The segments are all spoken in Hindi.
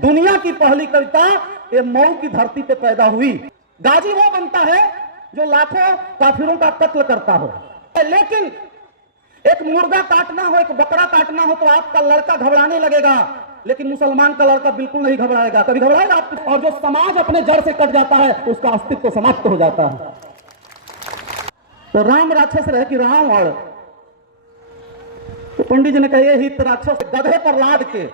दुनिया की पहली कविता ये मऊ की धरती पे पैदा हुई। गाजी वो बनता है जो लाखों काफिरों का कत्ल करता हो, लेकिन एक मुर्गा काटना हो, एक बकरा काटना हो तो आपका लड़का घबराने लगेगा, लेकिन मुसलमान का लड़का बिल्कुल नहीं घबराएगा। कभी घबराएगा आप? और जो समाज अपने जड़ से कट जाता है उसका अस्तित्व समाप्त हो जाता है। तो राम राक्षस रहे कि रावण, तो पंडित जी ने कहा ये हित राक्षस गधे पर लाद के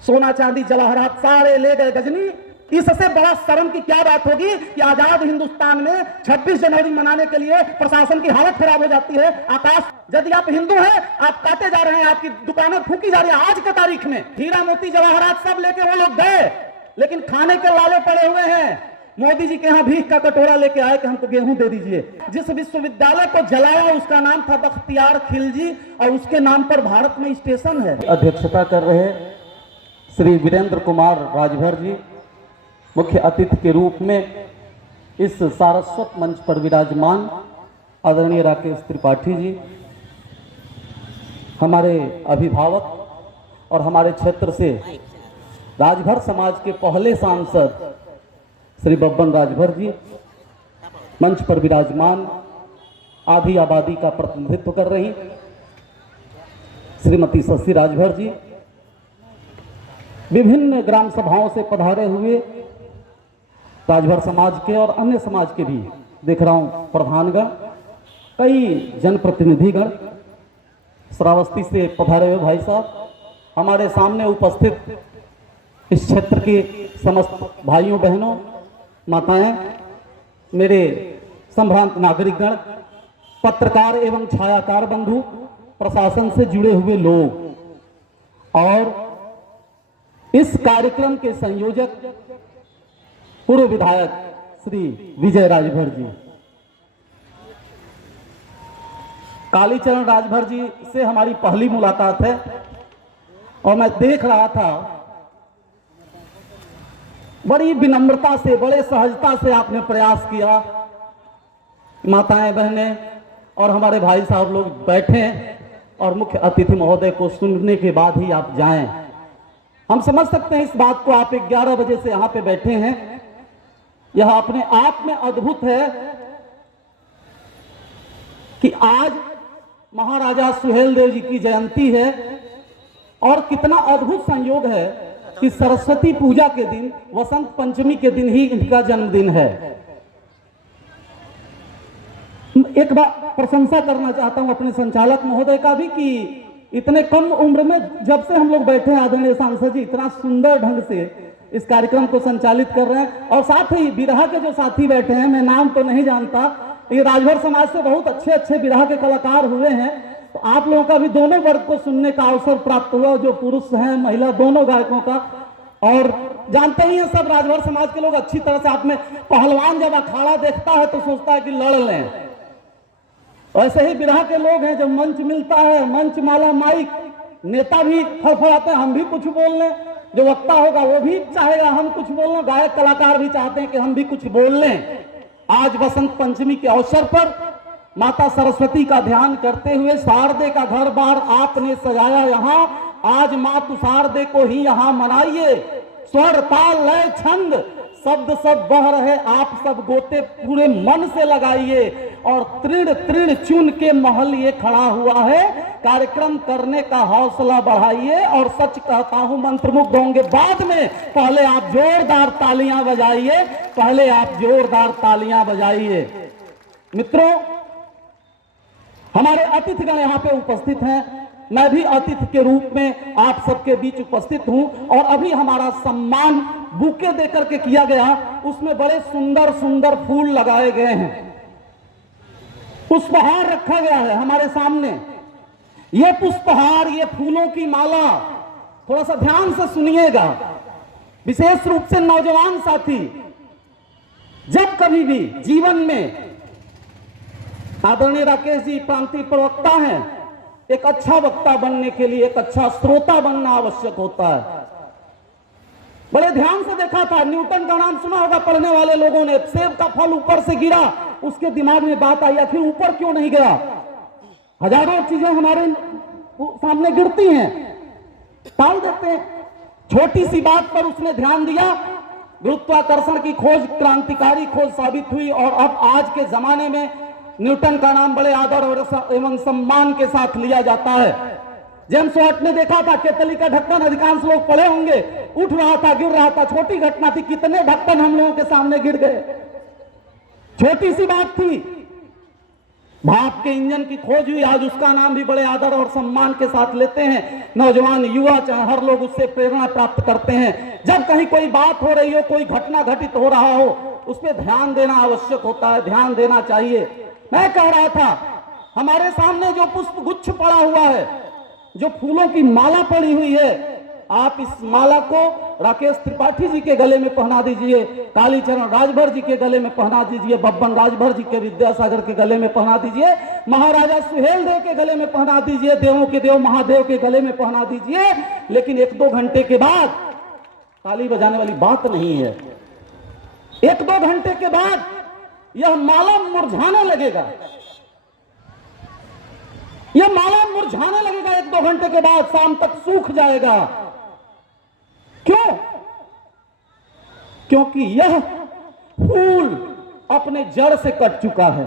सोना चांदी जवाहरात सारे ले गए गजनी। इससे बड़ा शर्म की क्या बात होगी कि आजाद हिंदुस्तान में 26 जनवरी मनाने के लिए प्रशासन की हालत खराब हो जाती है। आकाश, यदि आप हिंदू हैं, आप काटे जा रहे हैं, आपकी दुकानें फूकी जा रही है। आज के तारीख में हीरा मोती जवाहरात सब लेके वो लोग गए, लेकिन खाने के लाले पड़े हुए हैं। मोदी जी के यहाँ भीख का कटोरा लेके आए कि हमको गेहूं दे दीजिए। जिस विश्वविद्यालय को जलाया उसका नाम था बख्तियार खिलजी और उसके नाम पर भारत में स्टेशन है। अध्यक्षता कर रहे श्री वीरेंद्र कुमार राजभर जी मुख्य अतिथि के रूप में इस सारस्वत मंच पर विराजमान आदरणीय राकेश त्रिपाठी जी, हमारे अभिभावक और हमारे क्षेत्र से राजभर समाज के पहले सांसद श्री बब्बन राजभर जी, मंच पर विराजमान आधी आबादी का प्रतिनिधित्व कर रही श्रीमती शशि राजभर जी, विभिन्न ग्राम सभाओं से पधारे हुए राजभर समाज के और अन्य समाज के भी देख रहा हूं प्रधानगण, कई जनप्रतिनिधिगण, श्रावस्ती से पधारे हुए भाई साहब, हमारे सामने उपस्थित इस क्षेत्र के समस्त भाइयों बहनों, माताएं, मेरे संभ्रांत नागरिकगण, पत्रकार एवं छायाकार बंधु, प्रशासन से जुड़े हुए लोग और इस कार्यक्रम के संयोजक पूर्व विधायक श्री विजय राजभर जी, कालीचरण राजभर जी से हमारी पहली मुलाकात है और मैं देख रहा था बड़ी विनम्रता से, बड़े सहजता से आपने प्रयास किया। माताएं बहनें और हमारे भाई साहब लोग बैठे हैं और मुख्य अतिथि महोदय को सुनने के बाद ही आप जाएं। हम समझ सकते हैं इस बात को, आप 11 बजे से यहाँ पे बैठे हैं। यह अपने आप में अद्भुत है कि आज महाराजा सुहेलदेव जी की जयंती है और कितना अद्भुत संयोग है कि सरस्वती पूजा के दिन, वसंत पंचमी के दिन ही इनका जन्मदिन है। एक बार प्रशंसा करना चाहता हूं अपने संचालक महोदय का भी कि इतने कम उम्र में जब से हम लोग बैठे हैं आदरणीय सांसद जी इतना सुंदर ढंग से इस कार्यक्रम को संचालित कर रहे हैं। और साथ ही बिरहा के जो साथी बैठे हैं, मैं नाम तो नहीं जानता, ये राजभर समाज से बहुत अच्छे अच्छे बिरहा के कलाकार हुए हैं, तो आप लोगों का भी दोनों वर्ग को सुनने का अवसर प्राप्त हुआ, जो पुरुष हैं महिला दोनों गायकों का। और जानते ही हैं सब राजभर समाज के लोग अच्छी तरह से, आप में पहलवान जब अखाड़ा देखता है तो सोचता है कि लड़ लें, वैसे ही बिरहा के लोग हैं, जब मंच मिलता है, मंच माला माइक, नेता भी फड़फड़ाते हैं हम भी कुछ बोल लें, जो वक्ता होगा वो भी चाहेगा हम कुछ बोल लें, गायक कलाकार भी चाहते हैं कि हम भी कुछ बोल लें। आज बसंत पंचमी के अवसर पर माता सरस्वती का ध्यान करते हुए शारदे का घर बार आपने सजाया यहाँ, आज माँ तुषारदे को ही यहाँ मनाइए। स्वर ताल लय छंद शब्द सब बह रहे, आप सब गोते पूरे मन से लगाइए और तृण तृण चुन के महल ये खड़ा हुआ है, कार्यक्रम करने का हौसला बढ़ाइए। और सच कहता हूं मंत्रमुग्ध होंगे बाद में, पहले आप जोरदार तालियां बजाइए, पहले आप जोरदार तालियां बजाइए। मित्रों, हमारे अतिथिगण यहाँ पे उपस्थित हैं, मैं भी अतिथि के रूप में आप सबके बीच उपस्थित हूं और अभी हमारा सम्मान बुके देकर के किया गया, उसमें बड़े सुंदर सुंदर फूल लगाए गए हैं, पुष्पहार रखा गया है हमारे सामने। ये पुष्पहार, ये फूलों की माला, थोड़ा सा ध्यान से सुनिएगा, विशेष रूप से नौजवान साथी, जब कभी भी जीवन में, आदरणीय राकेश जी प्रांतीय प्रवक्ता हैं, एक अच्छा वक्ता बनने के लिए एक अच्छा श्रोता बनना आवश्यक होता है। बड़े ध्यान से देखा था, न्यूटन का नाम सुना होगा पढ़ने वाले लोगों ने, सेब का फल ऊपर से गिरा, उसके दिमाग में बात आई आखिर ऊपर क्यों नहीं गया। हजारों चीजें हमारे सामने गिरती हैं, टाल देते हैं, छोटी सी बात पर उसने ध्यान दिया, गुरुत्वाकर्षण की खोज क्रांतिकारी खोज साबित हुई और अब आज के जमाने में न्यूटन का नाम बड़े आदर और एवं सम्मान के साथ लिया जाता है। जेम्स वाट ने देखा था केतली का ढक्कन, अधिकांश लोग पढ़े होंगे, उठ रहा था, गिर रहा था, छोटी घटना थी, कितने ढक्कन हम लोगों के सामने गिर गए, छोटी सी बात थी। भाप के इंजन की खोज हुई, आज उसका नाम भी बड़े आदर और सम्मान के साथ लेते हैं। नौजवान युवा चाहे हर लोग उससे प्रेरणा प्राप्त करते हैं। जब कहीं कोई बात हो रही हो, कोई घटना घटित हो रहा हो, उस पर ध्यान देना आवश्यक होता है, ध्यान देना चाहिए। मैं कह रहा था हमारे सामने जो पुष्प गुच्छ पड़ा हुआ है, जो फूलों की माला पड़ी हुई है, आप इस माला को राकेश त्रिपाठी जी के गले में पहना दीजिए, कालीचरण राजभर जी के गले में पहना दीजिए, बब्बन राजभर जी के विद्यासागर के गले में पहना दीजिए, महाराजा सुहेल देव के गले में पहना दीजिए, देवों के देव महादेव के गले में पहना दीजिए। लेकिन 1-2 घंटे के बाद ताली बजाने वाली बात नहीं है। 1-2 घंटे के बाद यह माला मुरझाने लगेगा, यह माला मुरझाने लगेगा। 1-2 घंटे के बाद शाम तक सूख जाएगा। क्यों? क्योंकि यह फूल अपने जड़ से कट चुका है,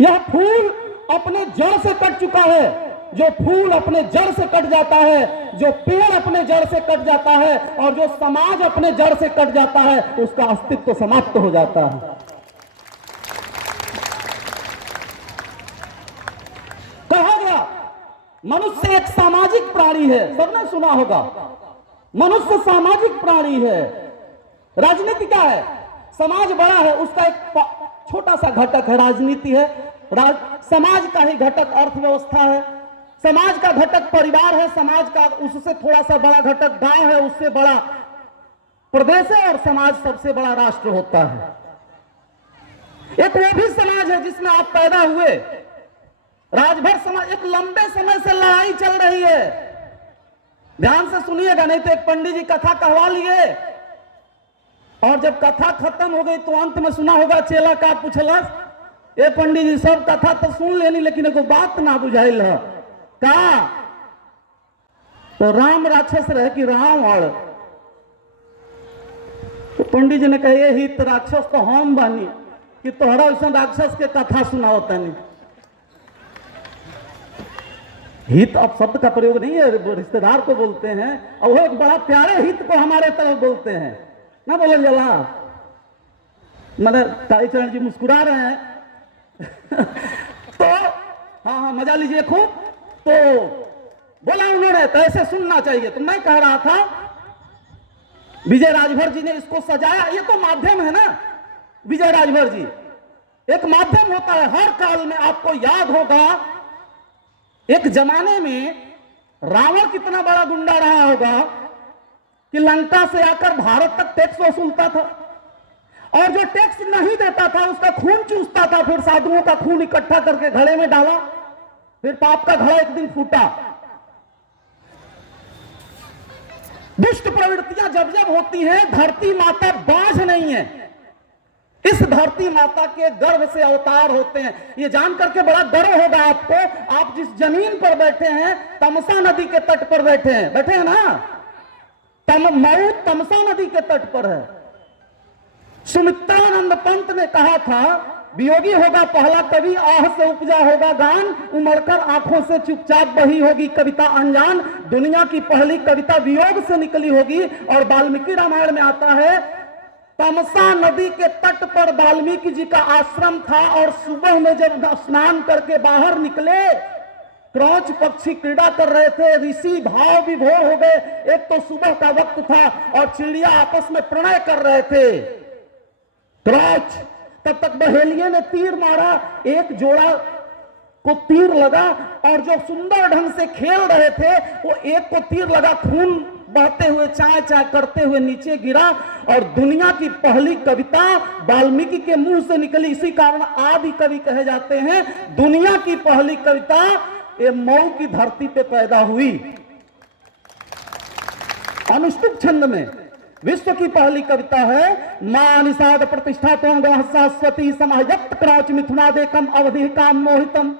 यह फूल अपने जड़ से कट चुका है। जो फूल अपने जड़ से कट जाता है, जो पेड़ अपने जड़ से कट जाता है और जो समाज अपने जड़ से कट जाता है, उसका अस्तित्व समाप्त हो जाता है। कहा गया मनुष्य एक सामाजिक प्राणी है, सबने सुना होगा, मनुष्य सामाजिक प्राणी है। राजनीति क्या है? समाज बड़ा है, उसका एक छोटा सा घटक है राजनीति है। समाज का ही घटक अर्थव्यवस्था है, समाज का घटक परिवार है, समाज का उससे थोड़ा सा बड़ा घटक गांव है, उससे बड़ा प्रदेश है, और समाज सबसे बड़ा राष्ट्र होता है। एक वो भी समाज है जिसमें आप पैदा हुए। राजभर समाज, एक लंबे समय से लड़ाई चल रही है, ध्यान से सुनिएगा, नहीं तो एक पंडित जी कथा कहवा लिए और जब कथा खत्म हो गई तो अंत में सुना होगा चेला का पूछलस, ए पंडित जी सब कथा तो सुन लेनी लेकिन एगो बात ना बुझाइल है का? तो राम राक्षस रहे कि रावण? तो पंडित जी ने कहा ये हित राक्षस तो हम बानी कि तोहरा ऐसा राक्षस के कथा सुनाओ तनी। हित अब शब्द का प्रयोग नहीं है, रिश्तेदार को बोलते हैं, और वो एक बड़ा प्यारे हित को हमारे तरफ बोलते हैं ना, बोले जला। मतलब कालीचरण जी मुस्कुरा रहे हैं तो हाँ मजा लीजिए खूब। तो बोला उन्होंने तो ऐसे सुनना चाहिए। तो मैं कह रहा था विजय राजभर जी ने इसको सजाया, ये तो माध्यम है ना, विजय राजभर जी एक माध्यम होता है। हर काल में आपको याद होगा एक जमाने में रावण कितना बड़ा गुंडा रहा होगा कि लंका से आकर भारत तक टैक्स वसूलता था, और जो टैक्स नहीं देता था उसका खून चूसता था, फिर साधुओं का खून इकट्ठा करके घड़े में डाला, फिर पाप का घड़ा एक दिन फूटा। दुष्ट प्रवृत्तियां जब जब होती हैं, धरती माता बाझ नहीं है, इस धरती माता के गर्भ से अवतार होते हैं। ये जान करके बड़ा गर्व होगा आपको, आप जिस जमीन पर बैठे हैं, तमसा नदी के तट पर बैठे हैं ना, मऊ तमसा नदी के तट पर है। सुमित्रानंद पंत ने कहा था, वियोगी होगा पहला कवि, आह से उपजा होगा गान, उमड़कर आंखों से चुपचाप बही होगी कविता अनजान। दुनिया की पहली कविता वियोग से निकली होगी। और वाल्मीकि रामायण में आता है, तमसा नदी के तट पर वाल्मीकि जी का आश्रम था, और सुबह में जब स्नान करके बाहर निकले, क्रौच पक्षी क्रीड़ा कर रहे थे, ऋषि भाव विभोर हो गए। एक तो सुबह का वक्त था और चिड़िया आपस में प्रणय कर रहे थे। क्रौच, तब तक बहेलिये ने तीर मारा, एक जोड़ा को तीर लगा, और जो सुंदर ढंग से खेल रहे थे वो एक को तीर लगा, खून बहते हुए चाय चाय करते हुए नीचे गिरा, और दुनिया की पहली कविता वाल्मीकि के मुंह से निकली। इसी कारण आदि कवि कहे जाते हैं। दुनिया की पहली कविता ये मऊ की धरती पे पैदा हुई, अनुष्टुप छंद में। विश्व की पहली कविता है, मां निषाद प्रतिष्ठा शाश्वती समायत्त क्रौच मिथुनादेकम अवधि काम मोहितम।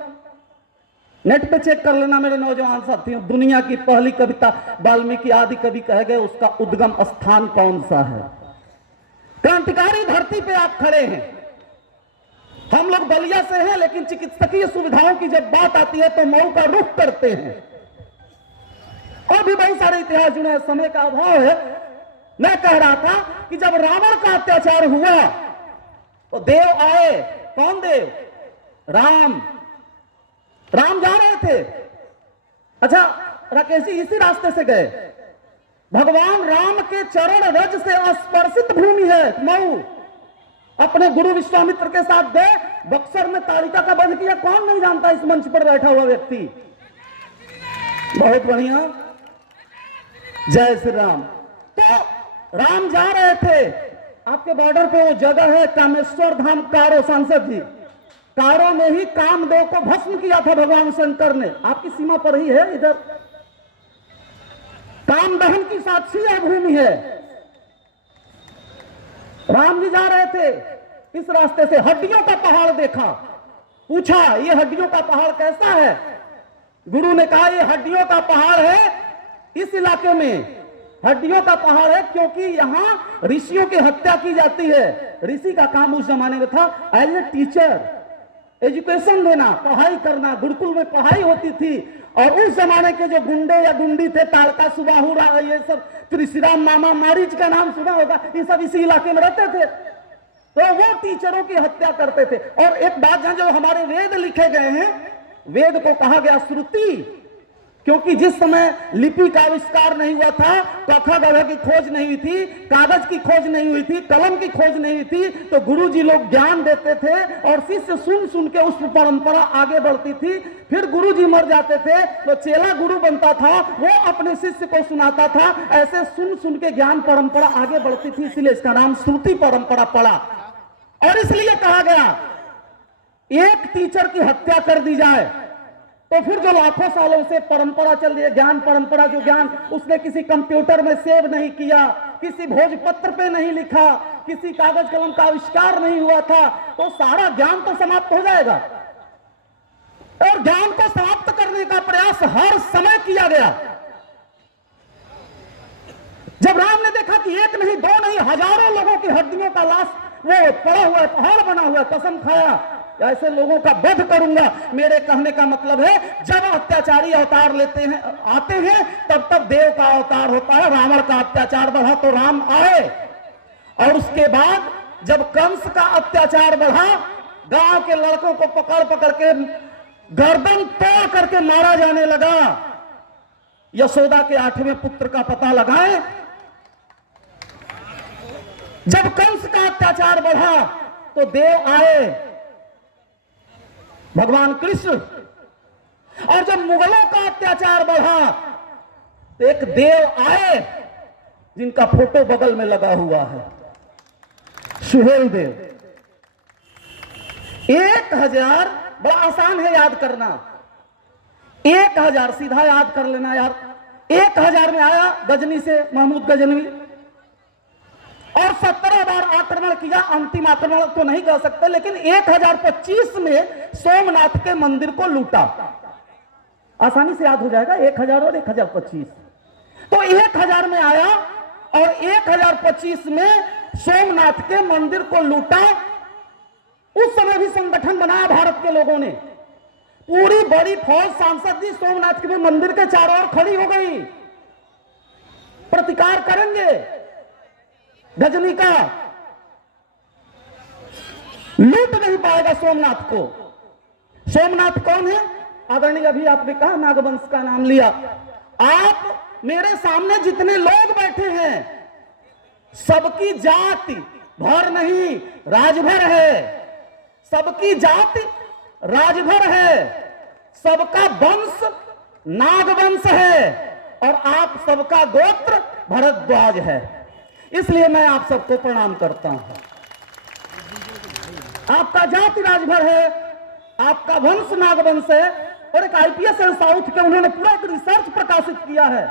नेट पे चेक कर लेना मेरे नौजवान साथियों, दुनिया की पहली कविता वाल्मीकि आदि कवि कह गए, उसका उद्गम स्थान कौन सा है? क्रांतिकारी धरती पे आप खड़े हैं। हम लोग बलिया से हैं, लेकिन चिकित्सकीय सुविधाओं की जब बात आती है तो मऊ का रुख करते हैं। और भी बहुत सारे इतिहास जुड़े हैं, समय का अभाव है। मैं कह रहा था कि जब रावण का अत्याचार हुआ तो देव आए। कौन देव? राम। राम जा रहे थे। अच्छा राकेश जी, इसी रास्ते से गए। भगवान राम के चरण रज से स्पर्शित भूमि है मऊ। अपने गुरु विश्वामित्र के साथ गए, बक्सर में ताड़िका का वध किया। कौन नहीं जानता इस मंच पर बैठा हुआ व्यक्ति? बहुत बढ़िया, जय श्री राम। तो राम जा रहे थे, आपके बॉर्डर पे वो जगह है कामेश्वर धाम कारो। सांसद जी, कारो में ही कामदेव को भस्म किया था भगवान शंकर ने। आपकी सीमा पर ही है, इधर काम दहन की साक्षी यह भूमि है। राम जी जा रहे थे, इस रास्ते से हड्डियों का पहाड़ देखा। पूछा ये हड्डियों का पहाड़ कैसा है? गुरु ने कहा ये हड्डियों का पहाड़ है। इस इलाके में हड्डियों का पहाड़ है क्योंकि यहां ऋषियों की हत्या की जाती है। ऋषि का काम उस जमाने में था एज ए टीचर, एजुकेशन देना, पढ़ाई करना। गुरुकुल में पढ़ाई होती थी। और उस जमाने के जो गुंडे या गुंडी थे, तारका सुबाहु, ये सब, त्रिशिराम, मामा मारीच का नाम सुना होगा, ये सब इसी इलाके में रहते थे। तो वो टीचरों की हत्या करते थे। और एक बात जहां जो हमारे वेद लिखे गए हैं, वेद को कहा गया श्रुति, क्योंकि जिस समय लिपि का आविष्कार नहीं हुआ था, कथा गढ़ा की खोज नहीं हुई थी, कागज की खोज नहीं हुई थी, कलम की खोज नहीं हुई थी, तो गुरुजी लोग ज्ञान देते थे और शिष्य सुन सुन के उस परंपरा आगे बढ़ती थी। फिर गुरुजी मर जाते थे तो चेला गुरु बनता था, वो अपने शिष्य को सुनाता था। ऐसे सुन सुन के ज्ञान परंपरा आगे बढ़ती थी, इसलिए इसका नाम श्रुति परंपरा पड़ा। और इसलिए कहा गया एक टीचर की हत्या कर दी जाए तो फिर जो लाखों सालों से परंपरा चल रही है, ज्ञान परंपरा, जो ज्ञान उसने किसी कंप्यूटर में सेव नहीं किया, किसी भोजपत्र पे नहीं लिखा, किसी कागज कलम का आविष्कार नहीं हुआ था, तो सारा ज्ञान तो समाप्त हो जाएगा। और ज्ञान को समाप्त करने का प्रयास हर समय किया गया। जब राम ने देखा कि एक नहीं, दो नहीं, हजारों लोगों की हड्डियों का लाश वो पड़ा हुआ है, पहाड़ बना हुआ है, कसम खाया ऐसे लोगों का वध करूंगा। मेरे कहने का मतलब है जब अत्याचारी अवतार लेते हैं, आते हैं, तब तब देव का अवतार होता है। रावण का अत्याचार बढ़ा तो राम आए। और उसके बाद जब कंस का अत्याचार बढ़ा, गांव के लड़कों को पकड़ पकड़ के गर्दन तोड़ करके मारा जाने लगा। यशोदा के 8वें पुत्र का पता लगाएं। जब कंस का अत्याचार बढ़ा तो देव आए, भगवान कृष्ण। और जब मुगलों का अत्याचार बढ़ा तो एक देव आए जिनका फोटो बगल में लगा हुआ है, सुहेल देव। 1000, बड़ा आसान है याद करना, 1000 सीधा याद कर लेना यार। 1000 में आया गजनी से महमूद गजनवी और 17 बार आक्रमण किया। अंतिम आक्रमण तो नहीं कह सकते, लेकिन 1025 में सोमनाथ के मंदिर को लूटा। आसानी से याद हो जाएगा 1000 और 1025। तो 1000 में आया और 1025 में सोमनाथ के मंदिर को लूटा। उस समय भी संगठन बनाया भारत के लोगों ने, पूरी बड़ी फौज, सांसद जी सोमनाथ के मंदिर के चारों ओर खड़ी हो गई, प्रतिकार करेंगे। गजनी का लूट नहीं पाएगा सोमनाथ को। सोमनाथ कौन है? आदरणीय अभी आपने कहा नागवंश का नाम लिया। आप मेरे सामने जितने लोग बैठे हैं, सबकी जाति भर नहीं राजभर है, सबकी जाति राजभर है, सबका वंश नागवंश है और आप सबका गोत्र भरद्वाज है। इसलिए मैं आप सबको प्रणाम करता हूं। आपका जाति राजभर है, आपका वंश नागवंश है। और एक आईपीएस है साउथ के, उन्होंने पूरा एक रिसर्च प्रकाशित किया है।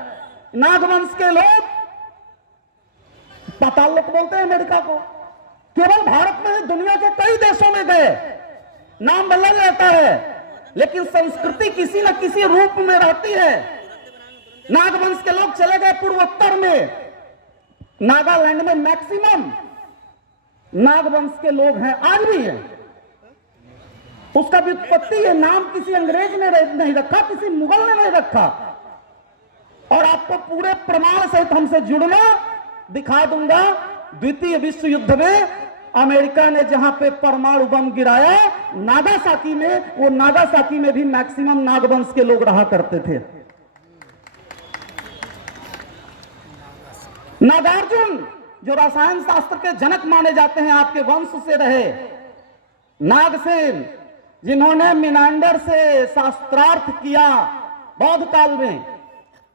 नागवंश के लोग पाताल लोक बोलते हैं अमेरिका को, केवल भारत में दुनिया के कई देशों में गए, नाम बदल जाता है। लेकिन संस्कृति किसी न किसी रूप में रहती है। नागवंश के लोग चले गए पूर्वोत्तर में, नागालैंड में मैक्सिमम नागवंश के लोग हैं, आज भी हैं। उसका व्युत्पत्ति ये नाम किसी अंग्रेज ने नहीं रखा, किसी मुगल ने नहीं रखा। और आपको पूरे प्रमाण सहित हमसे जुड़ना दिखा दूंगा। द्वितीय विश्व युद्ध में अमेरिका ने जहां पे परमाणु बम गिराया नागासाकी में, वो नागासाकी में भी मैक्सिमम नागवंश के लोग रहा करते थे। नागार्जुन जो रसायन शास्त्र के जनक माने जाते हैं, आपके वंश से रहे। नागसेन जिन्होंने मिनांडर से शास्त्रार्थ किया बौद्ध काल में।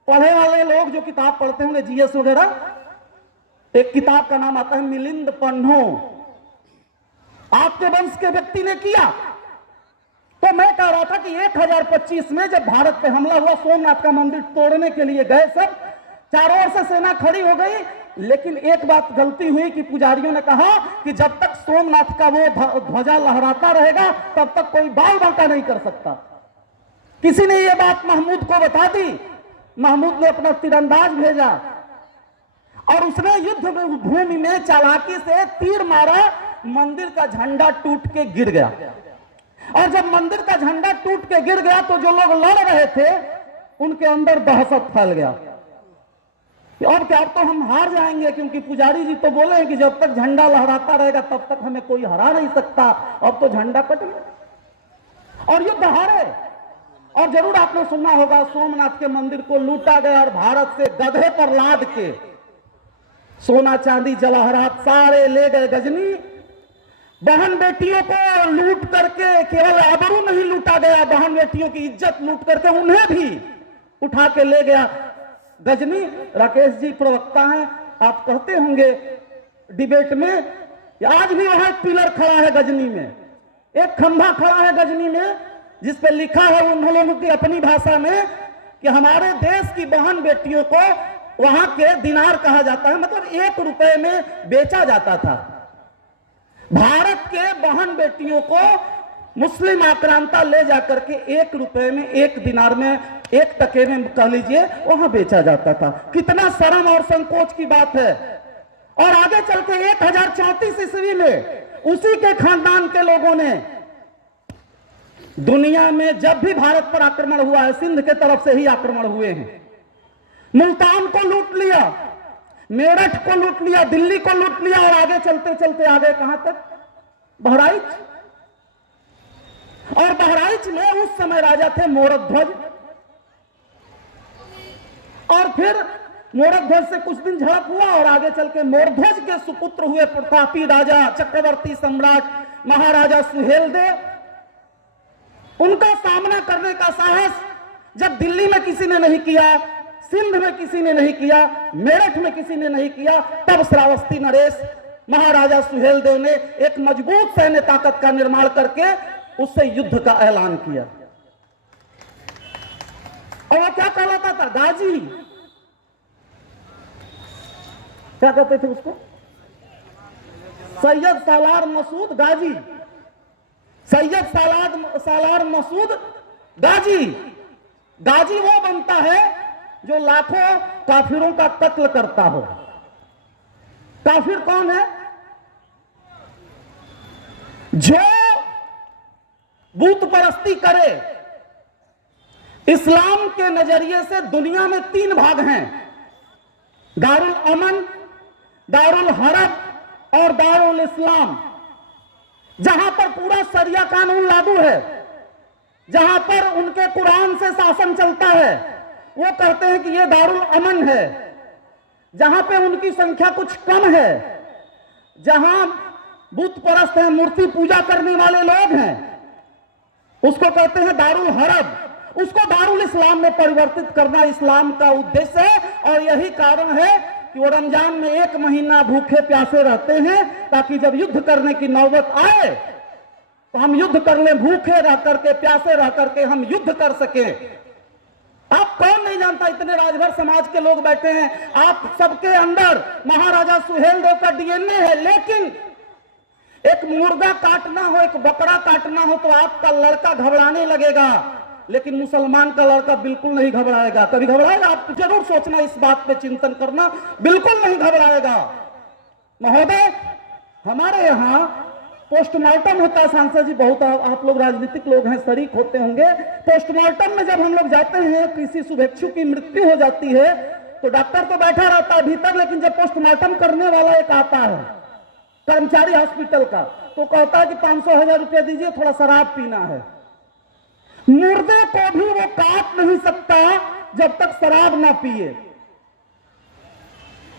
पढ़े वाले लोग जो किताब पढ़ते होंगे जीएस वगैरह, एक किताब का नाम आता है मिलिंद पन्नो, आपके वंश के व्यक्ति ने किया। तो मैं कह रहा था कि 1025 में जब भारत पे हमला हुआ, सोमनाथ का मंदिर तोड़ने के लिए गए सब, चारों ओर से सेना खड़ी हो गई, लेकिन एक बात गलती हुई कि पुजारियों ने कहा कि जब तक सोमनाथ का वो ध्वजा लहराता रहेगा तब तक कोई बाल बांका नहीं कर सकता। किसी ने ये बात महमूद को बता दी। महमूद ने अपना तीरंदाज भेजा और उसने युद्ध भूमि में चालाकी से तीर मारा, मंदिर का झंडा टूट के गिर गया। और जब मंदिर का झंडा टूट के गिर गया तो जो लोग लड़ रहे थे उनके अंदर दहशत फैल गया। अब क्या, अब तो हम हार जाएंगे, क्योंकि पुजारी जी तो बोले हैं कि जब तक झंडा लहराता रहेगा तब तक हमें कोई हरा नहीं सकता। अब तो झंडा कट गया और युद्ध हारे। और जरूर आपने सुना होगा सोमनाथ के मंदिर को लूटा गया और भारत से गधे पर लाद के सोना चांदी जवाहरात सारे ले गए गजनी। बहन बेटियों को लूट करके केवल आबरू नहीं लूटा गया, बहन बेटियों की इज्जत लूट करके उन्हें भी उठा के ले गया गजनी। राकेश जी प्रवक्ता हैं, आप कहते होंगे डिबेट में, आज भी वहां एक पिलर खड़ा है गजनी में, एक खंभा खड़ा है गजनी में, जिस पे लिखा है उन लोगों की अपनी भाषा में कि हमारे देश की बहन बेटियों को वहां के दिनार कहा जाता है, मतलब 1 रुपए में बेचा जाता था। भारत के बहन बेटियों को मुस्लिम आक्रांता ले जाकर के 1 रुपए में, 1 दिनार में, 1 टके में कह लीजिए, वहां बेचा जाता था। कितना शर्म और संकोच की बात है। और आगे चल के 1034 ईस्वी में उसी के खानदान के लोगों ने दुनिया में जब भी भारत पर आक्रमण हुआ है, सिंध के तरफ से ही आक्रमण हुए हैं। मुल्तान को लूट लिया, मेरठ को लूट लिया, दिल्ली को लूट लिया और आगे चलते चलते आ गए कहां तक, बहराइच। और बहराइच में उस समय राजा थे मोरध्वज। और फिर मोरध्वज से कुछ दिन झड़प हुआ और आगे चल के मोरध्वज के सुपुत्र हुए प्रतापी राजा, चक्रवर्ती सम्राट महाराजा सुहेलदेव। उनका सामना करने का साहस जब दिल्ली में किसी ने नहीं किया, सिंध में किसी ने नहीं किया, मेरठ में किसी ने नहीं किया, तब श्रावस्ती नरेश महाराजा सुहेलदेव ने एक मजबूत सैन्य ताकत का निर्माण करके उससे युद्ध का ऐलान किया। और वो क्या कहलाता था, गाजी। क्या कहते थे उसको, सैयद सालार मसूद गाजी, सैयद सालार मसूद गाजी। गाजी वो बनता है जो लाखों काफिरों का कत्ल करता हो। काफिर कौन है, जो बूत परस्ती करे। इस्लाम के नजरिए से दुनिया में 3 भाग हैं, दारुल अमन, दारुल हरब और दारुल इस्लाम। जहां पर पूरा शरिया कानून लागू है, जहां पर उनके कुरान से शासन चलता है, वो कहते हैं कि ये दारुल अमन है। जहां पे उनकी संख्या कुछ कम है, जहां बुत परस्त हैं, मूर्ति पूजा करने वाले लोग हैं, उसको कहते हैं दारुल हरब। उसको दारुल इस्लाम में परिवर्तित करना इस्लाम का उद्देश्य है। और यही कारण है कि वो रमजान में 1 महीना भूखे प्यासे रहते हैं, ताकि जब युद्ध करने की नौबत आए तो हम युद्ध कर लें, भूखे रह करके, प्यासे रह करके हम युद्ध कर सके। आप कौन नहीं जानता, इतने राजभर समाज के लोग बैठे हैं, आप सबके अंदर महाराजा सुहेलदेव का डीएनए है। लेकिन एक मुर्गा काटना हो, एक बकरा काटना हो, तो आपका लड़का घबराने लगेगा, लेकिन मुसलमान का लड़का बिल्कुल नहीं घबराएगा। कभी घबराएगा? आप जरूर सोचना, इस बात पे चिंतन करना, बिल्कुल नहीं घबराएगा। महोदय, हमारे यहाँ पोस्टमार्टम होता है। सांसद जी, बहुत आप लोग राजनीतिक लोग हैं, शरीक होते होंगे। पोस्टमार्टम में जब हम लोग जाते हैं, किसी शुभेच्छु की मृत्यु हो जाती है, तो डॉक्टर तो बैठा रहता है भीतर, लेकिन जब पोस्टमार्टम करने वाला एक आता है, कर्मचारी हॉस्पिटल का, तो कहता है कि 500,000 रुपया दीजिए, थोड़ा शराब पीना है। मुर्दे को भी वो काट नहीं सकता जब तक शराब ना पिए।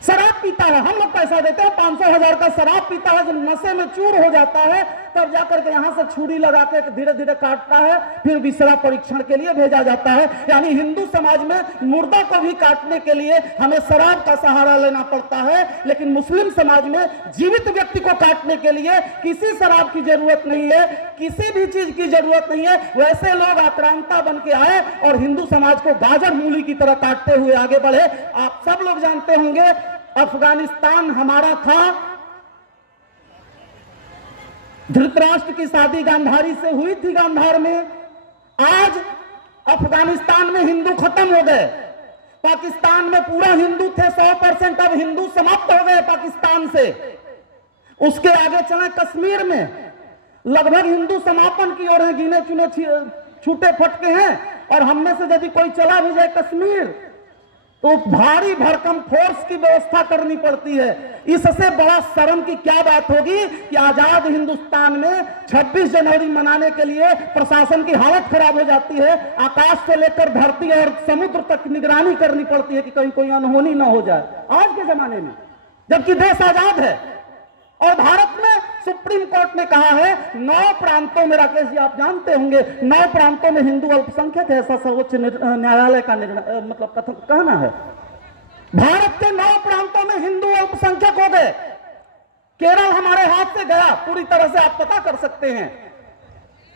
शराब पीता है, हम लोग पैसा देते हैं, 500,000 का शराब पीता है, जब नशे में चूर हो जाता है, तब जाकर के यहां से छुरी लगा के धीरे धीरे काटता है, फिर विसरा परीक्षण के लिए भेजा जाता है। यानी हिंदू समाज में मुर्दा को भी काटने के लिए हमें शराब का सहारा लेना पड़ता है, लेकिन मुस्लिम समाज में जीवित व्यक्ति को काटने के लिए किसी शराब की जरूरत नहीं है, किसी भी चीज की जरूरत नहीं है। वैसे लोग आक्रांता बन के आए और हिंदू समाज को गाजर मूली की तरह काटते हुए आगे बढ़े। आप सब लोग जानते होंगे, अफगानिस्तान हमारा था, धृतराष्ट्र की शादी गांधारी से हुई थी गांधार में। आज अफगानिस्तान में हिंदू खत्म हो गए, पाकिस्तान में पूरा हिंदू थे 100%, अब हिंदू समाप्त हो गए पाकिस्तान से। उसके आगे चले कश्मीर में, लगभग हिंदू समापन की ओर है, गिने चुने छूटे फटके हैं, और हम में से यदि कोई चला भी जाए कश्मीर, तो भारी भरकम फोर्स की व्यवस्था करनी पड़ती है। इससे बड़ा शर्म की क्या बात होगी कि आजाद हिंदुस्तान में 26 जनवरी मनाने के लिए प्रशासन की हालत खराब हो जाती है। आकाश से लेकर धरती और समुद्र तक निगरानी करनी पड़ती है कि कहीं कोई अनहोनी ना हो जाए, आज के जमाने में, जबकि देश आजाद है। और भारत में सुप्रीम कोर्ट ने कहा है 9 प्रांतों में, राकेश जी आप जानते होंगे, 9 प्रांतों में हिंदू अल्पसंख्यक है, ऐसा सर्वोच्च न्यायालय का निर्णय, मतलब कथन कहना है। भारत के 9 प्रांतों में हिंदू अल्पसंख्यक हो गए। केरल हमारे हाथ से गया पूरी तरह से, आप पता कर सकते हैं।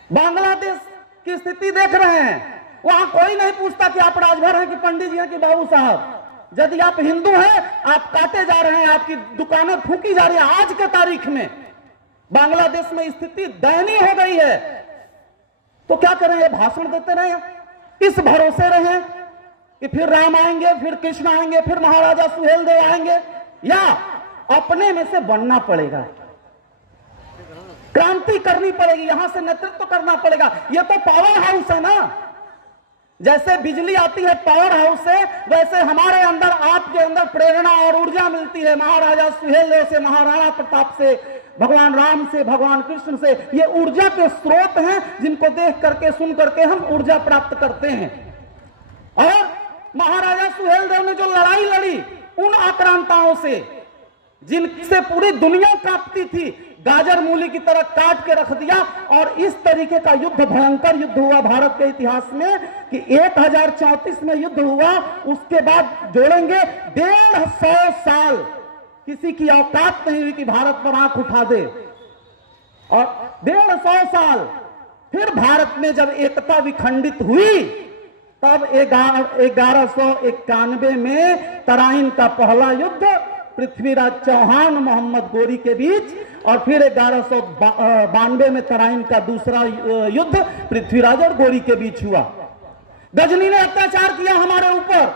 बांग्लादेश की स्थिति देख रहे हैं, वहां कोई नहीं पूछता कि आप राजभर हैं कि पंडित जी हैं कि बाबू साहब। यदि आप हिंदू हैं, आप काटे जा रहे हैं, आपकी दुकानें फूकी जा रही है। आज के तारीख में बांग्लादेश में स्थिति दयनीय हो गई है। तो क्या करें, ये भाषण देते रहे, इस भरोसे रहे कि फिर राम आएंगे, फिर कृष्ण आएंगे, फिर महाराजा सुहेलदेव आएंगे, या अपने में से बनना पड़ेगा, क्रांति करनी पड़ेगी, यहां से नेतृत्व करना पड़ेगा। यह तो पावर हाउस है ना, जैसे बिजली आती है पावर हाउस से, वैसे हमारे अंदर, आपके अंदर प्रेरणा और ऊर्जा मिलती है महाराजा सुहेलदेव से, महाराणा प्रताप से, भगवान राम से, भगवान कृष्ण से। ये ऊर्जा के स्रोत हैं जिनको देख करके, सुन करके हम ऊर्जा प्राप्त करते हैं। और महाराजा सुहेलदेव ने जो लड़ाई लड़ी उन आक्रांताओं से जिनसे पूरी दुनिया कांपती थी, गाजर मूली की तरह काट के रख दिया। और इस तरीके का युद्ध, भयंकर युद्ध हुआ भारत के इतिहास में कि 1034 में युद्ध हुआ। उसके बाद जोड़ेंगे 150 साल किसी की औकात नहीं हुई कि भारत पर आंख उठा दे। और 150 साल फिर भारत में जब एकता विखंडित हुई, तब 1191 में तराइन का पहला युद्ध पृथ्वीराज चौहान मोहम्मद गोरी के बीच, और फिर 1192 में तराइन का दूसरा युद्ध पृथ्वीराज और गोरी के बीच हुआ। गजनी ने अत्याचार किया हमारे ऊपर,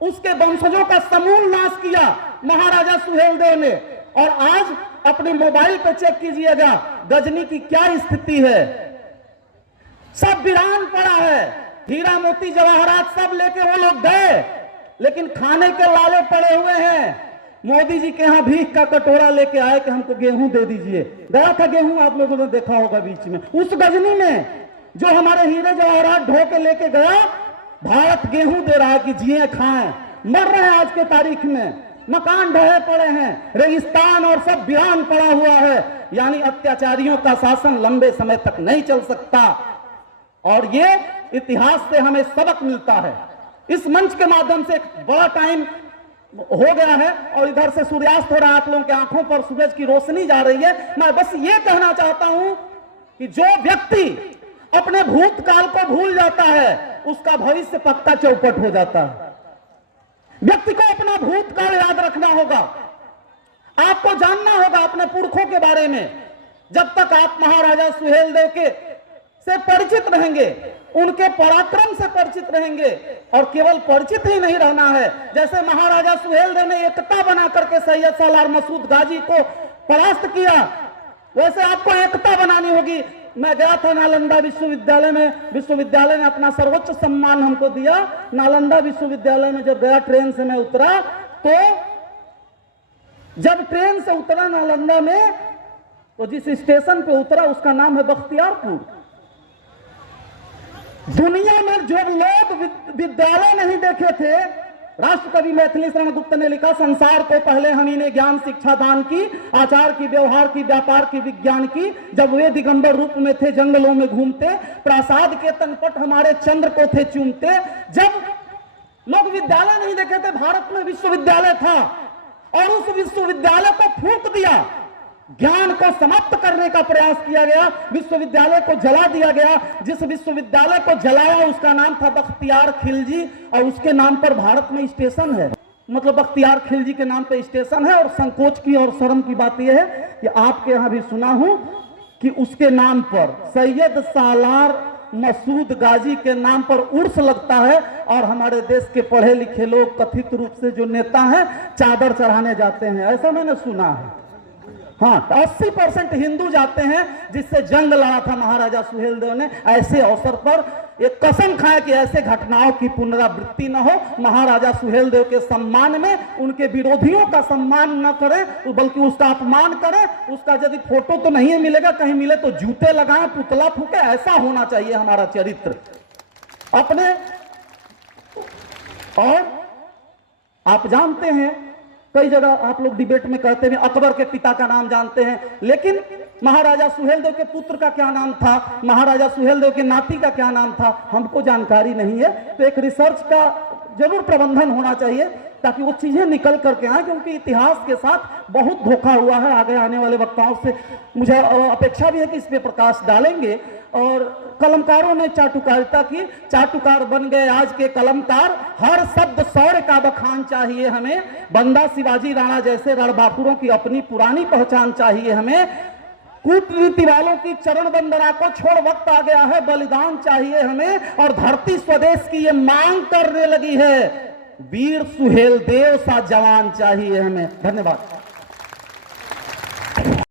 उसके वंशजों का समूल नाश किया महाराजा सुहेलदेव ने। और आज अपने मोबाइल पे चेक कीजिएगा गजनी की क्या स्थिति है, सब वीरान पड़ा है। हीरा मोती जवाहरात सब लेके वो लोग गए, लेकिन खाने के लाले पड़े हुए हैं। मोदी जी के यहां भीख का कटोरा लेके आए कि हमको गेहूं दे दीजिए। गया था गेहूं, आप लोगों ने देखा होगा बीच में। उस गजनी में जो हमारे हीरे जवाहरात ढो के लेके गया, भारत गेहूं दे रहा है कि जिए खाएं। मर रहे हैं आज के तारीख में, मकान ढहे पड़े हैं, रेगिस्तान और सब वीरान पड़ा हुआ है। यानी अत्याचारियों का शासन लंबे समय तक नहीं चल सकता। और ये इतिहास से हमें सबक मिलता है। इस मंच के माध्यम से एक बड़ा टाइम हो गया है और इधर से सूर्यास्त हो रहा है, आप लोगों की आंखों पर सूरज की रोशनी जा रही है। मैं बस ये कहना चाहता हूं कि जो व्यक्ति अपने भूतकाल को भूल जाता है, उसका भविष्य पक्का चौपट हो जाता है। व्यक्ति को अपना भूतकाल याद रखना होगा, आपको जानना होगा अपने पुरखों के बारे में। जब तक आप महाराजा सुहेलदेव के से परिचित रहेंगे, उनके पराक्रम से परिचित रहेंगे, और केवल परिचित ही नहीं रहना है। जैसे महाराजा सुहेलदेव ने एकता बना करके सैयद सालार मसूद गाजी को परास्त किया, वैसे आपको एकता बनानी होगी। मैं गया था नालंदा विश्वविद्यालय में, विश्वविद्यालय ने अपना सर्वोच्च सम्मान हमको दिया। नालंदा विश्वविद्यालय में जब गया, ट्रेन से मैं उतरा, तो जब ट्रेन से उतरा नालंदा में, तो जिस स्टेशन पे उतरा उसका नाम है बख्तियारपुर। दुनिया में जो लोग विद्यालय नहीं देखे थे, राष्ट्रकवि मैथिली शरण गुप्त ने लिखा, संसार को पहले हम ही ने ज्ञान शिक्षा दान की, आचार की, व्यवहार की, व्यापार की, विज्ञान की। जब वे दिगंबर रूप में थे जंगलों में घूमते, प्रासाद के तनपट हमारे चंद्र को थे चूमते। जब लोग विद्यालय नहीं देखे थे, भारत में विश्वविद्यालय था, और उस विश्वविद्यालय को फूंक दिया, ज्ञान को समाप्त करने का प्रयास किया गया, विश्वविद्यालय को जला दिया गया। जिस विश्वविद्यालय को जलाया उसका नाम था बख्तियार खिलजी, और उसके नाम पर भारत में स्टेशन है। मतलब बख्तियार खिलजी के नाम पर स्टेशन है। और संकोच की और शर्म की बात यह है कि आपके यहां भी सुना हूं कि उसके नाम पर सैयद सालार मसूद गाजी के नाम पर उर्स लगता है, और हमारे देश के पढ़े लिखे लोग कथित रूप से जो नेता हैं चादर चढ़ाने जाते हैं, ऐसा मैंने सुना है। हाँ, 80% हिंदू जाते हैं, जिससे जंग लड़ा था महाराजा सुहेलदेव ने। ऐसे अवसर पर एक कसम खाए कि ऐसे घटनाओं की पुनरावृत्ति न हो। महाराजा सुहेलदेव के सम्मान में उनके विरोधियों का सम्मान न करें, बल्कि उसका अपमान करें। उसका यदि फोटो तो नहीं मिलेगा, कहीं मिले तो जूते लगाएं, पुतला फूके, ऐसा होना चाहिए हमारा चरित्र अपने। और आप जानते हैं, कई जगह आप लोग डिबेट में कहते हैं अकबर के पिता का नाम जानते हैं, लेकिन महाराजा सुहेलदेव के पुत्र का क्या नाम था, महाराजा सुहेलदेव के नाती का क्या नाम था, हमको जानकारी नहीं है। तो एक रिसर्च का जरूर प्रबंधन होना चाहिए, ताकि वो चीजें निकल करके आए, क्योंकि इतिहास के साथ बहुत धोखा हुआ है। आगे आने वाले वक्ताओं से मुझे अपेक्षा भी है कि इस पे प्रकाश डालेंगे। और कलमकारों ने चाटुकारिता की, चाटुकार बन गए आज के कलमकार। हर शब्द शौर्य का बखान चाहिए हमें, बंदा शिवाजी राणा जैसे रणबांकुरों की अपनी पुरानी पहचान चाहिए हमें। कूटनीति वालों की चरण वंदना को छोड़ वक्त आ गया है, बलिदान चाहिए हमें। और धरती स्वदेश की ये मांग करने लगी है, वीर सुहेलदेव सा जवान चाहिए हमें। धन्यवाद।